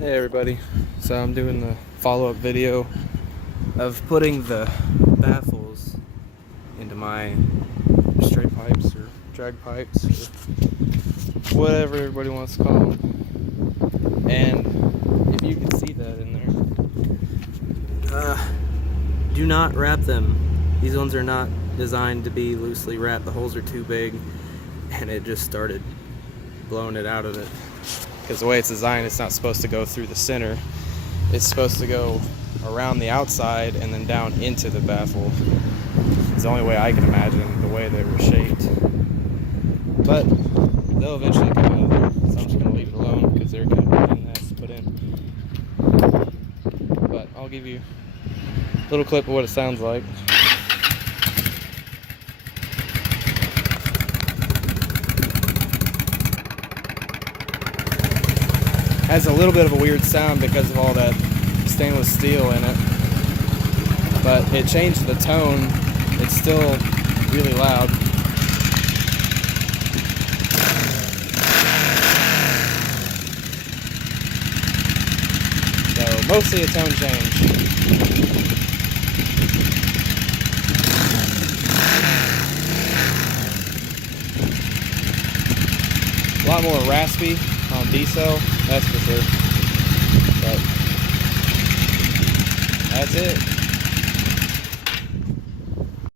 Hey everybody, so I'm doing the follow-up video of putting the baffles into my straight pipes or drag pipes or whatever everybody wants to call them. And if you can see that in there, do not wrap them. These ones are not designed to be loosely wrapped. The holes are too big and it just started blowing it out of it. Because the way it's designed, it's not supposed to go through the center. It's supposed to go around the outside and then down into the baffle. It's the only way I can imagine the way they were shaped. But they'll eventually come out of there, so I'm just going to leave it alone because they're kind of a pain in the ass to put in. But I'll give you a little clip of what it sounds like. Has a little bit of a weird sound because of all that stainless steel in it, but it changed the tone. It's still really loud. So mostly a tone change. A lot more raspy on D-cell, that's for sure. But that's it.